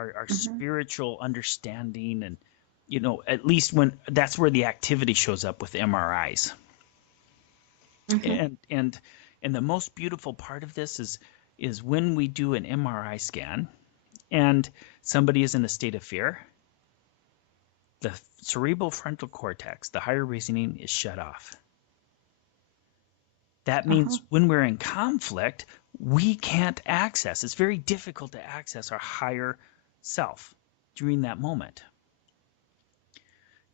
our Mm-hmm. spiritual understanding, and at least when that's where the activity shows up with MRIs. Mm-hmm. And the most beautiful part of this is when we do an MRI scan and somebody is in a state of fear, the cerebral frontal cortex, the higher reasoning, is shut off. That Uh-huh. means when we're in conflict, we can't access. It's very difficult to access our higher self during that moment.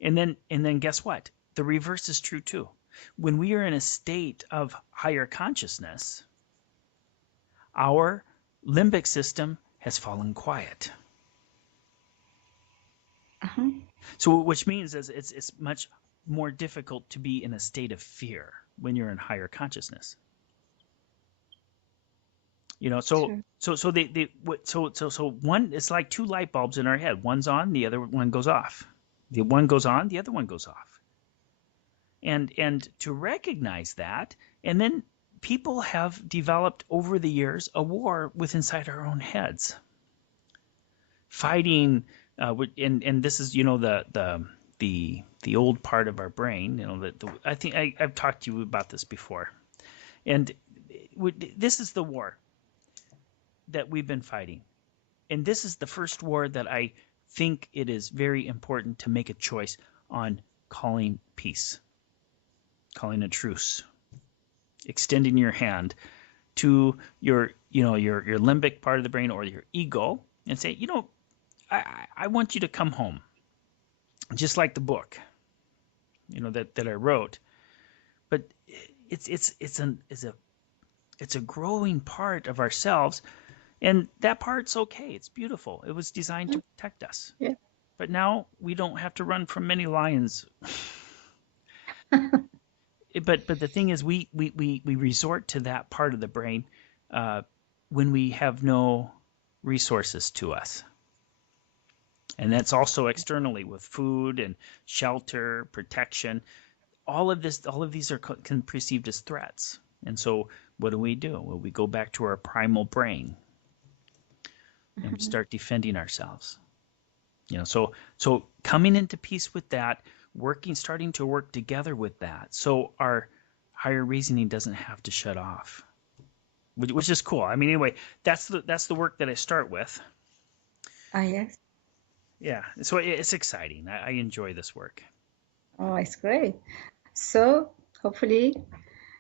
And then guess what? The reverse is true too. When we are in a state of higher consciousness, our limbic system has fallen quiet. Uh-huh. So which means it's much more difficult to be in a state of fear when you're in higher consciousness. So True. so one, it's like two light bulbs in our head. One's on, the other one goes off. The one goes on, the other one goes off. And to recognize that, and then people have developed over the years a war with inside our own heads, fighting, and this is the old part of our brain. I think I've talked to you about this before, and this is the war that we've been fighting. And this is the first war that I think it is very important to make a choice on calling peace, calling a truce, extending your hand to your limbic part of the brain or your ego and say, I want you to come home. Just like the book, that I wrote. But it's a growing part of ourselves. And that part's okay. It's beautiful. It was designed to protect us. Yeah. But now we don't have to run from many lions. But the thing is, we resort to that part of the brain when we have no resources to us. And that's also externally with food and shelter, protection. All of these are perceived as threats. And so what do? Well, we go back to our primal brain and we start defending ourselves. So coming into peace with that, starting to work together with that, so our higher reasoning doesn't have to shut off, which is cool. I mean, anyway, that's the work that I start with. Ah, yes. Yeah, so it's exciting. I enjoy this work. Oh, it's great. So hopefully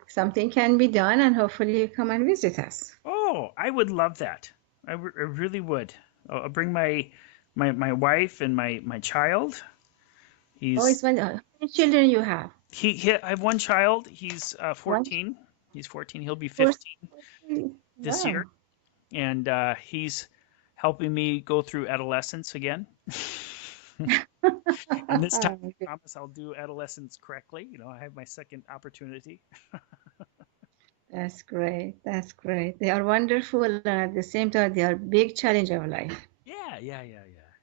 something can be done, and hopefully you come and visit us. Oh, I would love that. I really would. I'll bring my wife and my child. Oh, it's He's one. How many children you have? I have one child. He's One. 14. He's 14. He'll be Four. 15 this Wow. year, and he's helping me go through adolescence again. And this time, I promise I'll do adolescence correctly. I have my second opportunity. That's great. That's great. They are wonderful, and at the same time, they are big challenge of life. Yeah.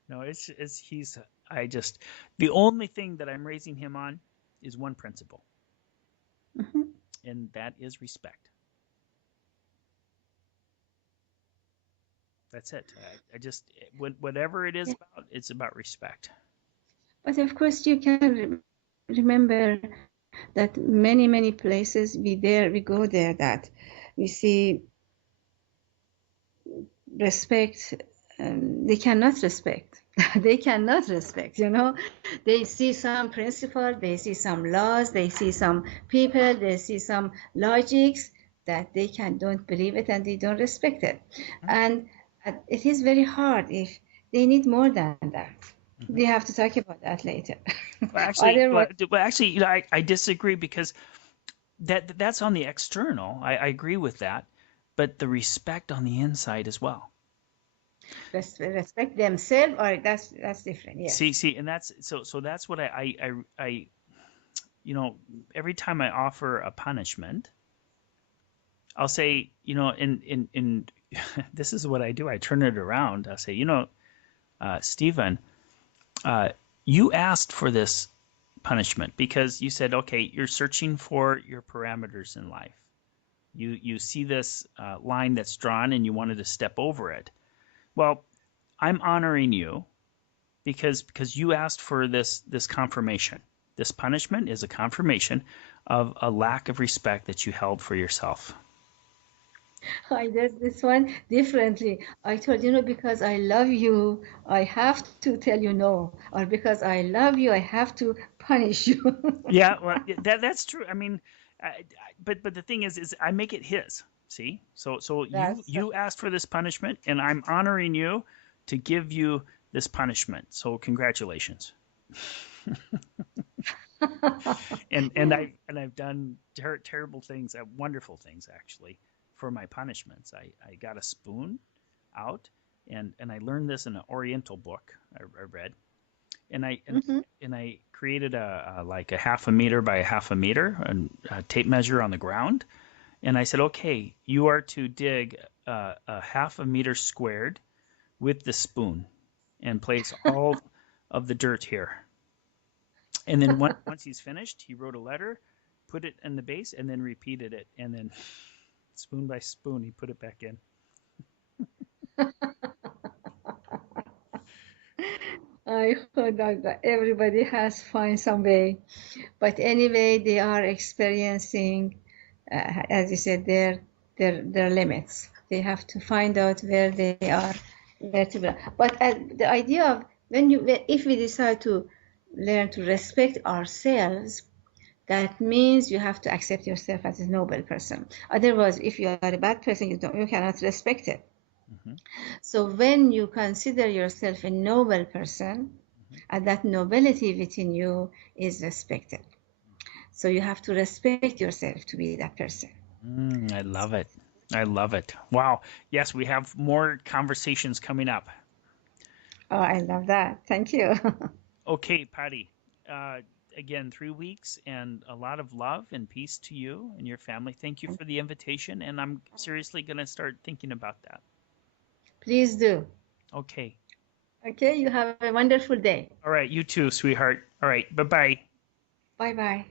No, he's. The only thing that I'm raising him on is one principle, Hmm. and that is respect. That's it. I just whatever it is Yeah. about, it's about respect. But of course, you can remember that many places we go there, that we see respect. They cannot respect. They cannot respect. They see some principle, they see some laws, they see some people, they see some logics that they don't believe it, and they don't respect it. Mhm. And it is very hard if they need more than that. Mhm. We have to talk about that later. Well, actually, Otherwise, I disagree because that's on the external. I agree with that, but the respect on the inside as well. respect themselves, or that's different. Yes. See, and that's what I every time I offer a punishment, I'll say, in this is what I do. I turn it around. I'll say, Stephen, you asked for this punishment because you said, okay, you're searching for your parameters in life. You see this line that's drawn and you wanted to step over it. Well, I'm honoring you because you asked for this confirmation. This punishment is a confirmation of a lack of respect that you held for yourself. I did this one differently. I told, because I love you, I have to tell you no, or because I love you, I have to punish you. Yeah, well, that's true. I mean, but the thing is I make it his. See, so you That's you asked for this punishment, and I'm honoring you to give you this punishment. So congratulations. And I've done terrible things, wonderful things actually, for my punishments. I got a spoon out, and I learned this in an Oriental book I read, and I and, Mhm. and I created a like a half a meter by a half a meter and a tape measure on the ground, and I said, okay, you are to dig a half a meter squared with the spoon, and place all of the dirt here. And then once he's finished, he wrote a letter, put it in the base, and then repeated it, and then spoon by spoon, he put it back in. I hope that everybody has find some way. But anyway, they are experiencing, as you said, their limits. They have to find out where they are, where to be. But the idea of if we decide to learn to respect ourselves, that means you have to accept yourself as a noble person. Otherwise, if you are a bad person, you cannot respect it. Mm-hmm, So when you consider yourself a noble person, mm-hmm. and that nobility within you is respected. So you have to respect yourself to be that person. I love it. I love it. Wow. Yes, we have more conversations coming up. Oh, I love that. Thank you. Okay, Patty. Uh, Again, 3 weeks and a lot of love and peace to you and your family. Thank you for the invitation, and I'm seriously going to start thinking about that. Please do. Okay. Okay, you have a wonderful day. All right. You too, sweetheart. All right. Bye bye. Bye bye.